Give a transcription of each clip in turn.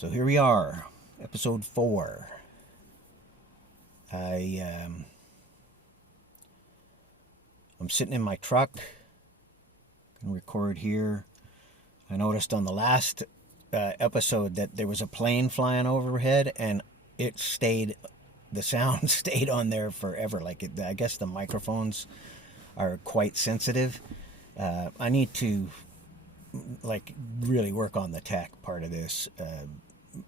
So here we are, episode 4. I'm sitting in my truck and record here. I noticed on the last episode that there was a plane flying overhead, and the sound stayed on there forever. I guess the microphones are quite sensitive. I need to really work on the tech part of this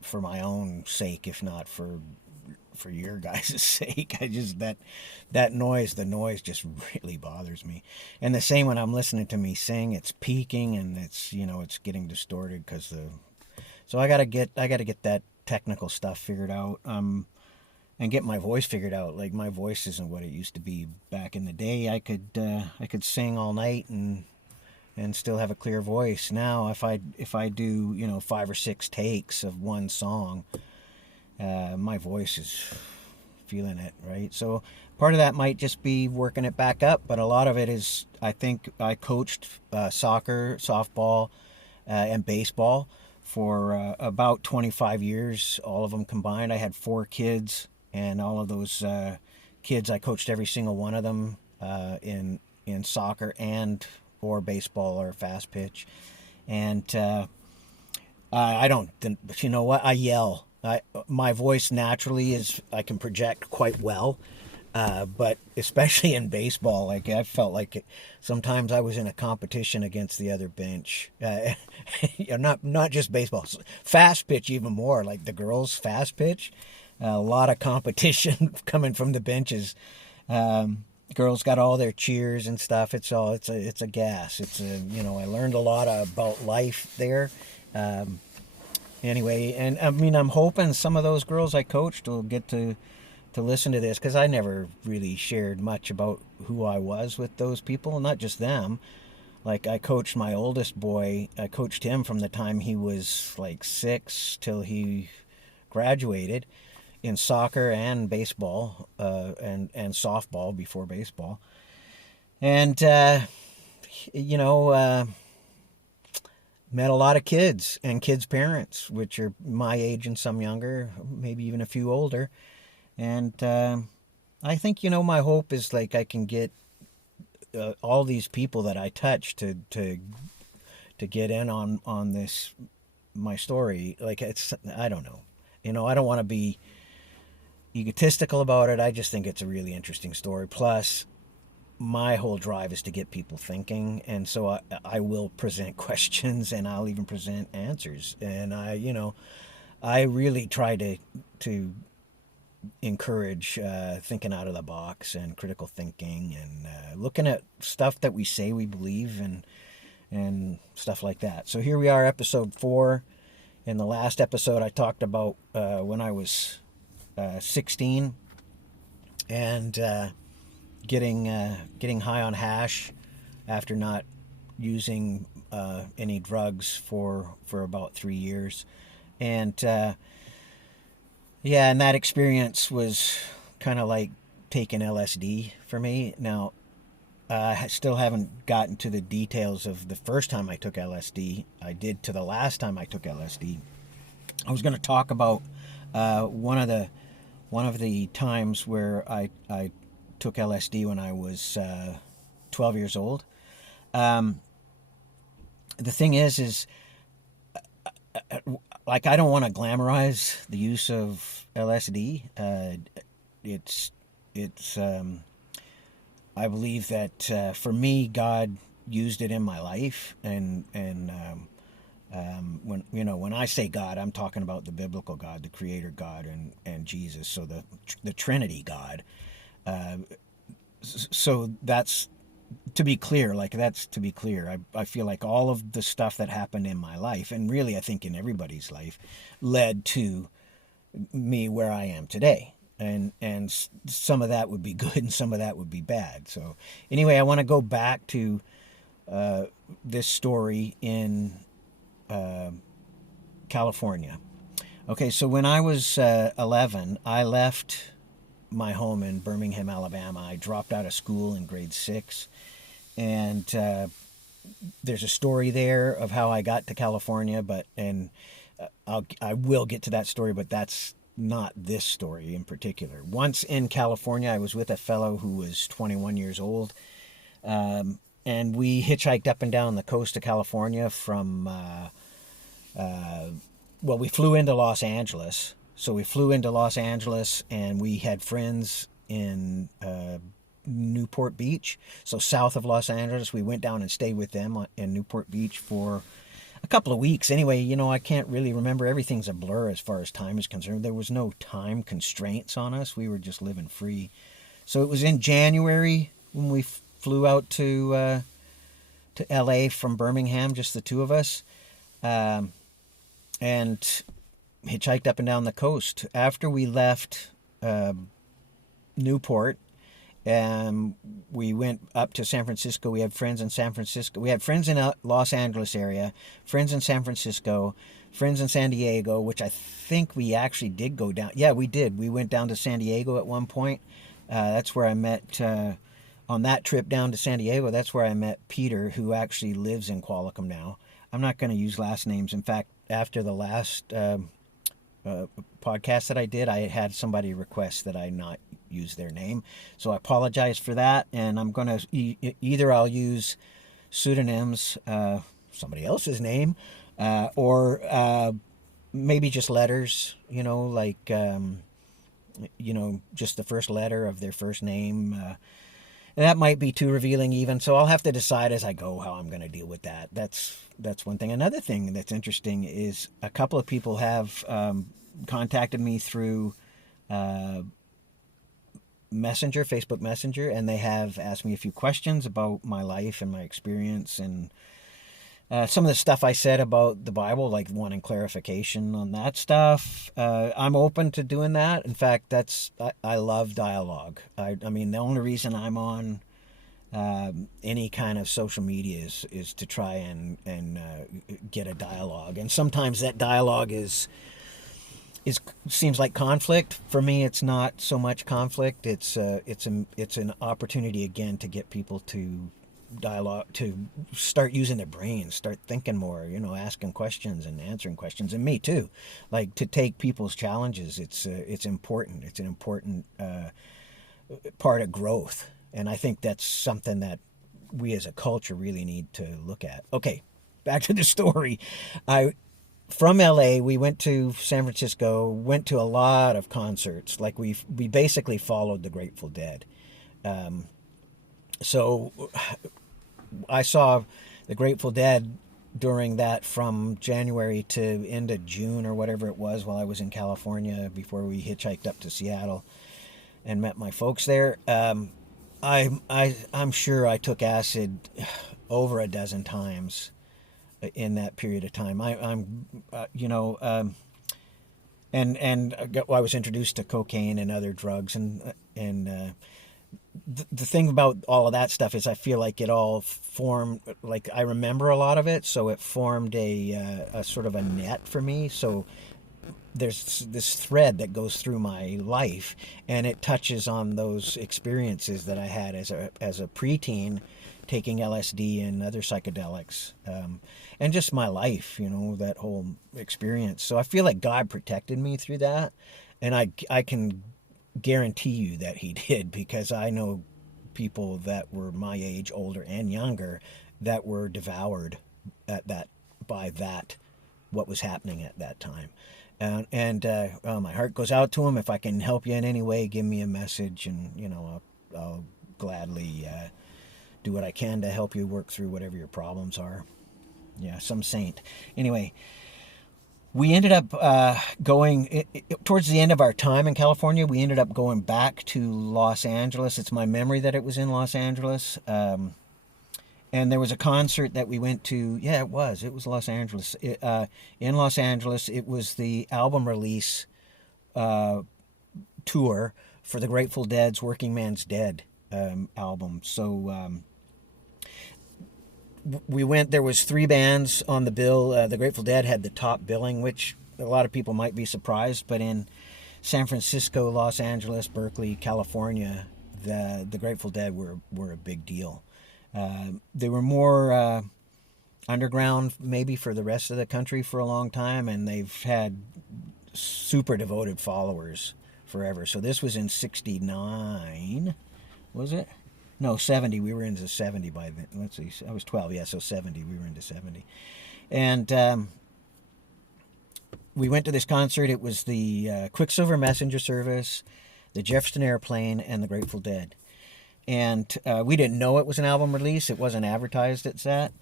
for my own sake, if not for your guys' sake. The noise just really bothers me. And the same when I'm listening to me sing, it's peaking and it's getting distorted so I gotta get that technical stuff figured out. And get my voice figured out. Like, my voice isn't what it used to be back in the day. I could sing all night and still have a clear voice. Now, if I do 5 or 6 takes of one song, my voice is feeling it, right? So part of that might just be working it back up, but a lot of it is, I think I coached soccer, softball, and baseball for about 25 years, all of them combined. I had 4 kids, and all of those kids, I coached every single one of them in soccer and or baseball or fast pitch. And I don't, you know what? I yell. My voice naturally I can project quite well, but especially in baseball, I felt sometimes I was in a competition against the other bench. Not just baseball, fast pitch even more. Like the girls' fast pitch, a lot of competition coming from the benches. Girls got all their cheers and stuff. It's a gas. I learned a lot about life there. Anyway, and I mean, I'm hoping some of those girls I coached will get to listen to this, because I never really shared much about who I was with those people, not just them. Like, I coached my oldest boy. I coached him from the time he was 6 till he graduated, in soccer and baseball, and softball before baseball. And you know met a lot of kids and kids' parents, which are my age and some younger, maybe even a few older. And I think, my hope is I can get all these people that I touch to get in on this, my story. I don't know. I don't want to be egotistical about it. I just think it's a really interesting story. Plus, my whole drive is to get people thinking, and so I will present questions, and I'll even present answers. And I really try to encourage thinking out of the box and critical thinking, and looking at stuff that we say we believe, and stuff like that. So here we are, episode 4. In the last episode, I talked about when I was 16 and getting high on hash after not using any drugs for about 3 years. And and that experience was kind of like taking LSD for me. Now, I still haven't gotten to the details of the first time I took LSD. I did to the last time I took LSD. I was going to talk about one of the times where I took LSD when I was 12 years old. The thing is I don't want to glamorize the use of LSD. It's I believe that for me, God used it in my life, and when I say God, I'm talking about the biblical God, the Creator God, and Jesus. So the Trinity God. So that's to be clear. I feel like all of the stuff that happened in my life, and really I think in everybody's life, led to me where I am today. And some of that would be good and some of that would be bad. So anyway, I want to go back to this story in California. Okay, so when I was 11, I left my home in Birmingham, Alabama. I dropped out of school in grade 6, and there's a story there of how I got to California, I will get to that story, but that's not this story in particular. Once in California, I was with a fellow who was 21 years old, and we hitchhiked up and down the coast of California from, well, we flew into Los Angeles. So we flew into Los Angeles, and we had friends in Newport Beach, so south of Los Angeles. We went down and stayed with them in Newport Beach for a couple of weeks. Anyway, I can't really remember. Everything's a blur as far as time is concerned. There was no time constraints on us. We were just living free. So it was in January when we flew out to LA from Birmingham, just the two of us, and hitchhiked up and down the coast. After we left Newport, we went up to San Francisco. We had friends in San Francisco. We had friends in Los Angeles area, friends in San Francisco, friends in San Diego, which I think we actually did go down. Yeah, we did. We went down to San Diego at one point. That's where I met, on that trip down to San Diego, that's where I met Peter, who actually lives in Qualicum now. I'm not going to use last names. In fact, after the last podcast that I did, I had somebody request that I not use their name, so I apologize for that. And I'm gonna either I'll use pseudonyms, somebody else's name, or maybe just letters, like just the first letter of their first name. That might be too revealing even, so I'll have to decide as I go how I'm going to deal with that. That's one thing. Another thing that's interesting is a couple of people have contacted me through Messenger, Facebook Messenger, and they have asked me a few questions about my life and my experience, and some of the stuff I said about the Bible, like wanting clarification on that stuff. I'm open to doing that. In fact, I love dialogue. I mean, the only reason I'm on any kind of social media is to try and get a dialogue. And sometimes that dialogue seems like conflict. For me, it's not so much conflict. It's an opportunity again to get people to dialogue, to start using their brains, start thinking more, asking questions and answering questions. And me too, like, to take people's challenges. It's important. It's an important part of growth. And I think that's something that we as a culture really need to look at. Okay, back to the story. From LA, we went to San Francisco, went to a lot of concerts. Like, we basically followed the Grateful Dead. So I saw the Grateful Dead during that, from January to end of June or whatever it was, while I was in California before we hitchhiked up to Seattle and met my folks there. I'm sure I took acid over a dozen times in that period of time. I was introduced to cocaine and other drugs, and the thing about all of that stuff is I feel like it all formed, like, I remember a lot of it, so it formed a sort of a net for me. So there's this thread that goes through my life, and it touches on those experiences that I had as a preteen, taking LSD and other psychedelics, and just my life, that whole experience. So I feel like God protected me through that, and I can guarantee you that He did, because I know people that were my age, older and younger, that were devoured by what was happening at that time. And my heart goes out to them. If I can help you in any way, give me a message, and I'll gladly do what I can to help you work through whatever your problems are. Yeah, some saint. Anyway, we ended up going towards the end of our time in California. We ended up going back to Los Angeles. It's my memory that it was in Los Angeles. And there was a concert that we went to. Yeah, it was Los Angeles. In Los Angeles, it was the album release tour for the Grateful Dead's Working Man's Dead album. So we went. There was 3 bands on the bill. The Grateful Dead had the top billing, which a lot of people might be surprised, but in San Francisco, Los Angeles, Berkeley, California, the Grateful Dead were a big deal. They were more underground maybe for the rest of the country for a long time, and they've had super devoted followers forever. So this was in 69, was it? No, 70. We were into 70 by then. Let's see. I was 12. Yeah, so 70. We were into 70. And we went to this concert. It was the Quicksilver Messenger Service, the Jefferson Airplane, and the Grateful Dead. And we didn't know it was an album release. It wasn't advertised at that,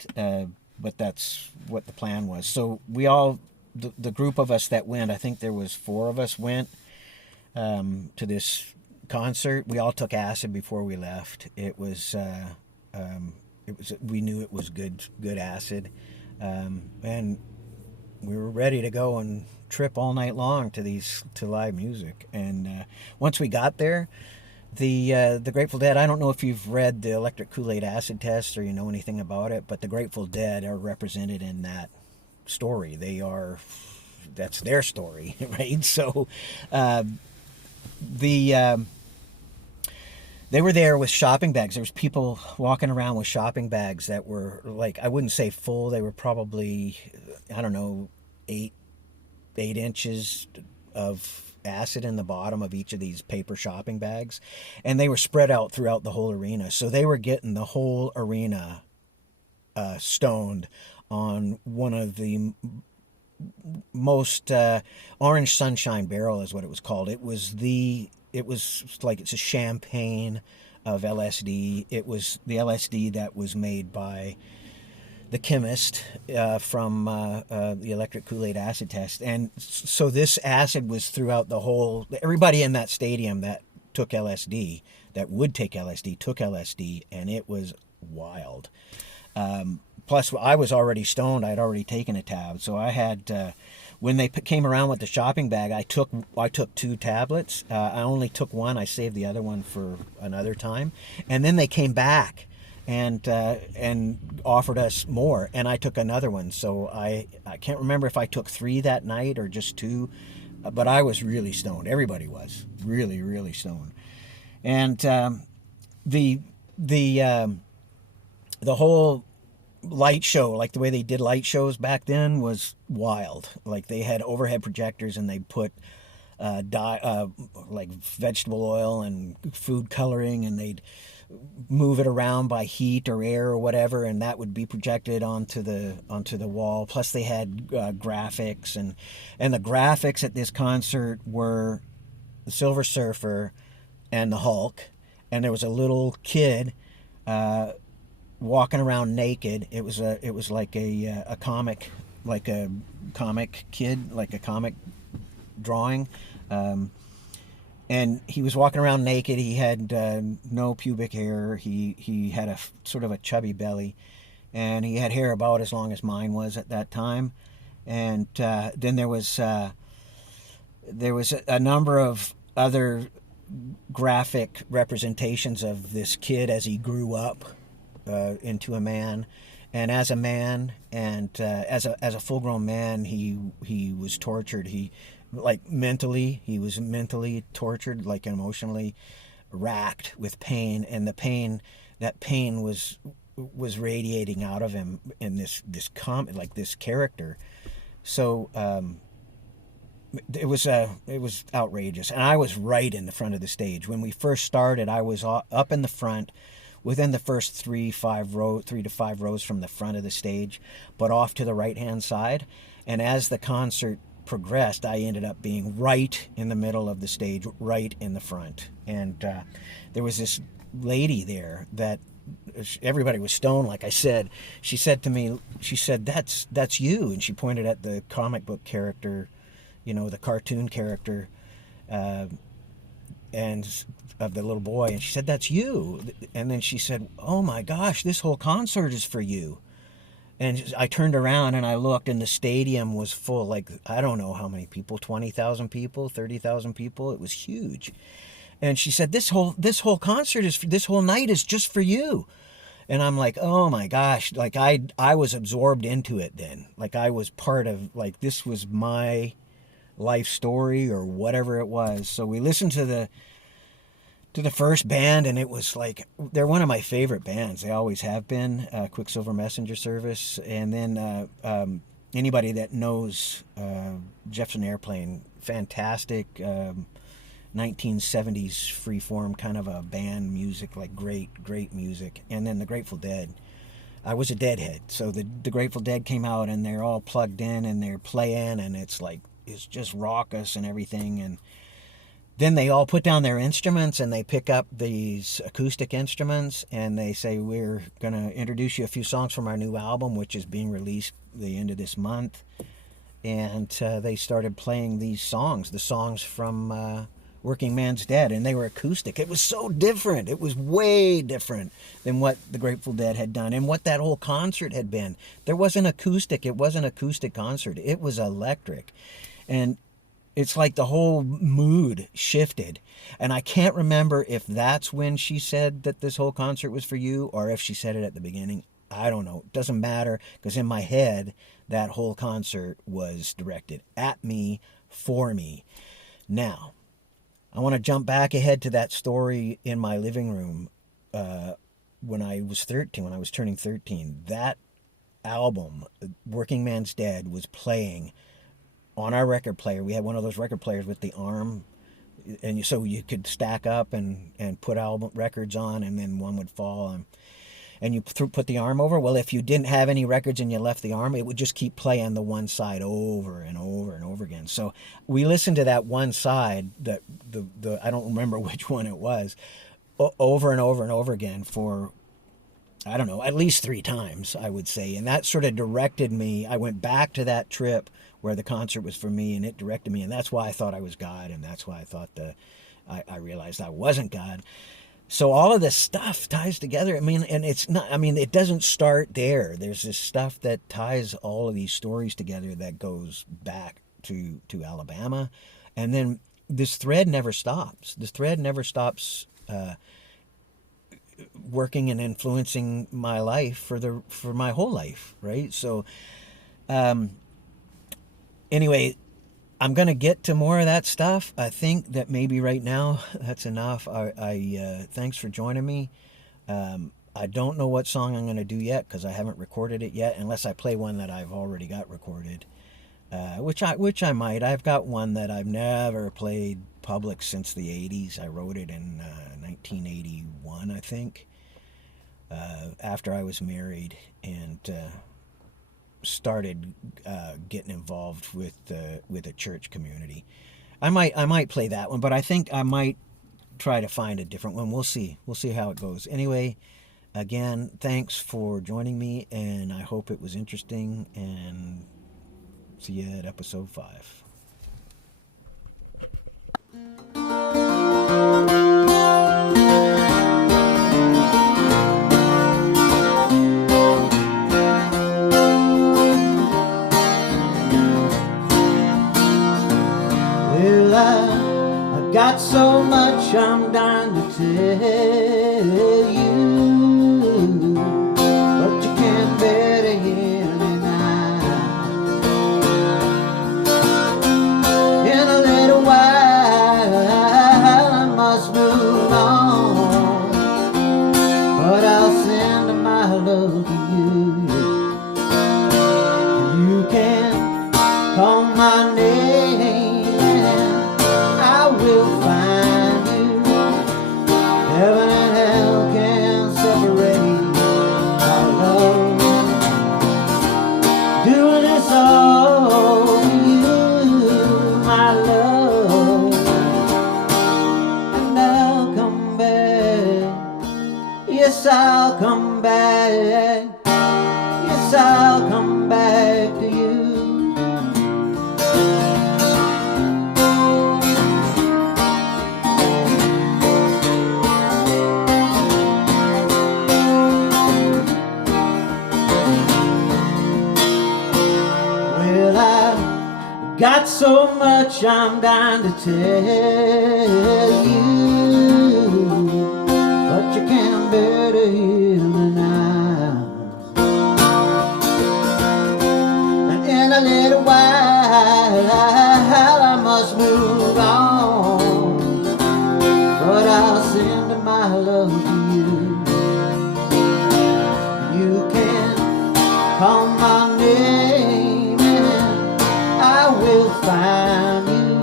but that's what the plan was. So we all, the group of us that went, I think there was 4 of us went to this concert. We all took acid before we left. It was we knew it was good acid, and we were ready to go and trip all night long to live music. And once we got there, the Grateful Dead, I don't know if you've read the Electric Kool-Aid Acid Test or you know anything about it, but the Grateful Dead are represented in that story. That's their story, right? So they were there with shopping bags. There was people walking around with shopping bags that were like, I wouldn't say full. They were probably, I don't know, 8 inches of acid in the bottom of each of these paper shopping bags. And they were spread out throughout the whole arena. So they were getting the whole arena stoned on one of the most Orange Sunshine Barrel is what it was called. It was like, it's a champagne of LSD. It was the LSD that was made by the chemist from the Electric Kool-Aid Acid Test. And so this acid was throughout the whole, everybody in that stadium that took LSD, that would take LSD, took LSD, and it was wild. Plus, I was already stoned. I'd already taken a tab. So I had, when they came around with the shopping bag, I took 2 tablets. I only took one. I saved the other one for another time. And then they came back and offered us more. And I took another one. So I can't remember if I took 3 that night or just 2. But I was really stoned. Everybody was really, really stoned. And the whole light show, like the way they did light shows back then, was wild. Like they had overhead projectors and they put like vegetable oil and food coloring, and they'd move it around by heat or air or whatever, and that would be projected onto the wall. Plus they had graphics, and the graphics at this concert were the Silver Surfer and the Hulk, and there was a little kid walking around naked. It was like a comic, like a comic kid, like a comic drawing, and he was walking around naked. He had no pubic hair. He had a sort of a chubby belly, and he had hair about as long as mine was at that time. And then there was a number of other graphic representations of this kid as he grew up into a man, and as a man, and as a full-grown man, he was tortured. He was mentally tortured, like emotionally racked with pain, and that pain was radiating out of him in this character. So it was outrageous, and I was right in the front of the stage when we first started. I was up in the front, within the first 3 to 5 rows from the front of the stage, but off to the right-hand side. And as the concert progressed, I ended up being right in the middle of the stage, right in the front. And there was this lady there that everybody was stoned, like I said. She said to me, that's you. And she pointed at the comic book character, the cartoon character, and of the little boy, and she said, that's you. And then she said, oh my gosh, this whole concert is for you. And I turned around and I looked, and the stadium was full, like, I don't know how many people, 20,000 people, 30,000 people. It was huge. And she said, this whole concert this whole night is just for you. And I'm like, oh my gosh, like I was absorbed into it then. Like I was part of, like, this was my life story or whatever it was. So we listened to to the first band, and it was like they're one of my favorite bands. They always have been. Quicksilver Messenger Service, and then anybody that knows Jefferson Airplane, fantastic 1970s freeform kind of a band music, like great music. And then the Grateful Dead. I was a Deadhead, so the Grateful Dead came out, and they're all plugged in and they're playing, and it's just raucous and everything. And then they all put down their instruments and they pick up these acoustic instruments and they say, we're going to introduce you a few songs from our new album, which is being released the end of this month. And they started playing these songs, the songs from Working Man's Dead, and they were acoustic. It was so different. It was way different than what the Grateful Dead had done and what that whole concert had been. There wasn't acoustic. It wasn't an acoustic concert. It was electric. And it's like the whole mood shifted. And I can't remember if that's when she said that this whole concert was for you or if she said it at the beginning. I don't know. It doesn't matter, because in my head, that whole concert was directed at me, for me. Now, I want to jump back ahead to that story in my living room when I was 13, when I was turning 13. That album, Working Man's Dead, was playing on our record player. We had one of those record players with the arm, and so you could stack up and put album records on, and then one would fall, and you put the arm over. Well, if you didn't have any records and you left the arm, it would just keep playing the one side over and over and over again. So we listened to that one side, that the I don't remember which one it was, over and over and over again for, I don't know, at least 3 times, I would say. And that sort of directed me. I went back to that trip where the concert was for me, and it directed me. And that's why I thought I was God, and that's why I thought I realized I wasn't God. So all of this stuff ties together. I mean, and it's not, I mean, it doesn't start there. There's this stuff that ties all of these stories together that goes back to Alabama. And then this thread never stops. This thread never stops working and influencing my life for my whole life, right? So anyway, I'm going to get to more of that stuff. I think that maybe right now that's enough. I thanks for joining me. I don't know what song I'm going to do yet, because I haven't recorded it yet, unless I play one that I've already got recorded, which I might. I've got one that I've never played public since the 80s. I wrote it in 1981, I think, after I was married and started getting involved with a church community. I might play that one, but I think I might try to find a different one. We'll see how it goes. Anyway, again, thanks for joining me, and I hope it was interesting, and see you at episode 5. Got so much I'm dying to tell you, but you can't bear to hear me now. In a little while I must move on, but I'll send my love to you. You can call my name, will find you. Heaven and hell can separate our love. Doing this all for you, my love. And I'll come back. Yes, I'll come back. Yes, I'll come back to you. Got so much I'm dying to tell you, but you can't bear to hear me now. And in a little while I must move on, but I'll see my love to you. You can call my name and I will find you.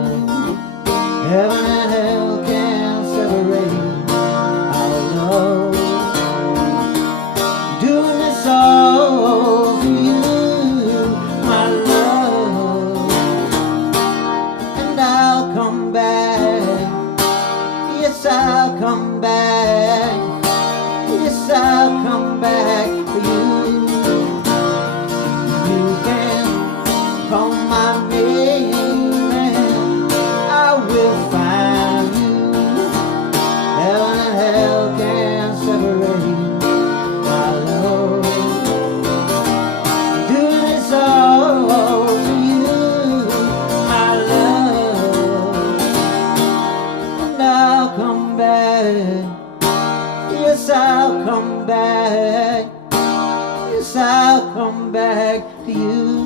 Heaven and hell can't separate our love. Doing this all for you, my love. And I'll come back. Yes, I'll come back. Yes, I'll come back for you. You can call my name and I will find you. Heaven and hell can't separate my love. Doing this all for you, my love. And I'll come back. Yes, I'll come back. Yes, I'll come back to you.